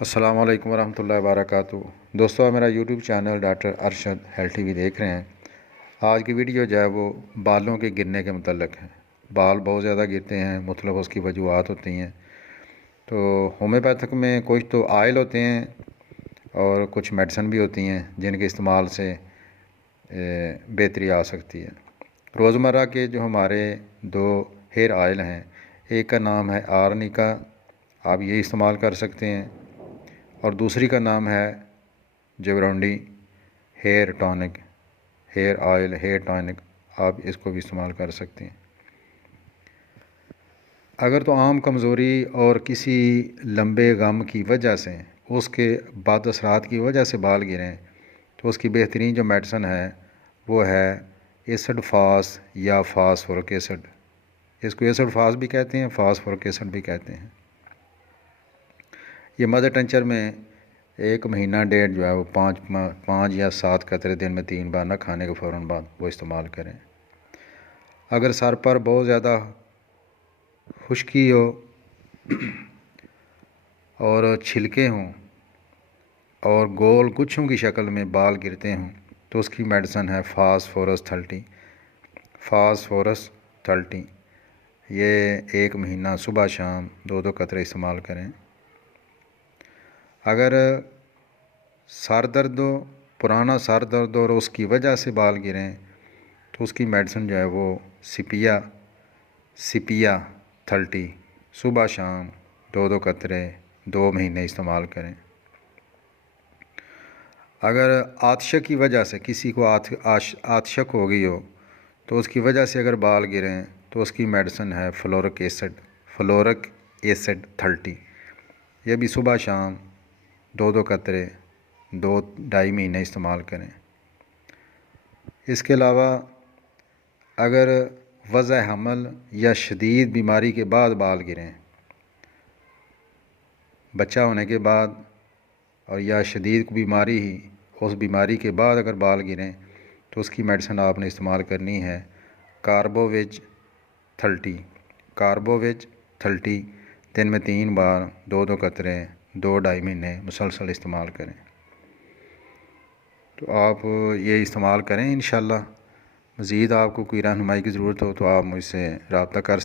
السلام علیکم ورحمۃ اللہ وبرکاتہ۔ دوستو، آپ میرا YouTube channel doctor Arshad health T V دیکھ رہے ہیں۔ آج کی ویڈیو جو ہے وہ بالوں کے گرنے کے متعلق ہے۔ بال بہت زیادہ گرتے ہیں، مختلف اس کی وجوہات ہوتی ہیں۔ تو ہومیوپیتھک میں کچھ تو آئل ہوتے ہیں اور کچھ میڈیسن بھی ہوتی ہیں جن کے استعمال سے بہتری آ سکتی ہے۔ روزمرہ کے جو ہمارے دو ہیئر آئل ہیں، ایک کا نام ہے آرنیکا، آپ یہ استعمال کر سکتے ہیں، اور دوسری کا نام ہے jaborandi hair tonic, hair oil, hair tonic, آپ اس کو بھی استعمال کر سکتے ہیں۔ اگر تو عام کمزوری اور کسی لمبے غم کی وجہ سے، اس کے بعد اثرات کی وجہ سے بال گریں، تو اس کی بہترین جو میڈیسن ہے وہ ہے ایسڈ فاس یا فاسفورک ایسڈ۔ اس کو ایسڈ فاس بھی کہتے ہیں، فاسفورک ایسڈ بھی کہتے ہیں۔ یہ مدر ٹنچر میں 1 مہینہ ڈیڑھ جو ہے وہ 5 یا 7 قطرے دن میں 3 بار، نہ کھانے کے فوراً بعد وہ استعمال کریں۔ اگر سر پر بہت زیادہ خشکی ہو اور چھلکے ہوں اور گول گچھوں کی شکل میں بال گرتے ہوں، تو اس کی میڈیسن ہے فاسفورس 30۔ فاسفورس 30 یہ 1 مہینہ صبح شام 2 قطرے استعمال کریں۔ اگر سر درد ہو، پرانا سر درد ہو اور اس کی وجہ سے بال گریں، تو اس کی میڈیسن جو ہے وہ سپیا 30 صبح شام 2 قطرے 2 مہینے استعمال کریں۔ اگر آتشک کی وجہ سے کسی کو آتشک ہو گئی ہو، تو اس کی وجہ سے اگر بال گریں، تو اس کی میڈیسن ہے فلورک ایسڈ 30۔ یہ بھی صبح شام 2 قطرے 2-2.5 مہینے استعمال کریں۔ اس کے علاوہ اگر وضع حمل یا شدید بیماری کے بعد بال گریں، بچہ ہونے کے بعد اور یا شدید بیماری ہی، اس بیماری کے بعد اگر بال گریں، تو اس کی میڈیسن آپ نے استعمال کرنی ہے کاربوویج 30 دن میں 3 بار 2 قطرے 2-2.5 مہینے مسلسل استعمال کریں۔ تو آپ یہ استعمال کریں انشاءاللہ۔ مزید آپ کو کوئی رہنمائی کی ضرورت ہو تو آپ مجھ سے رابطہ کر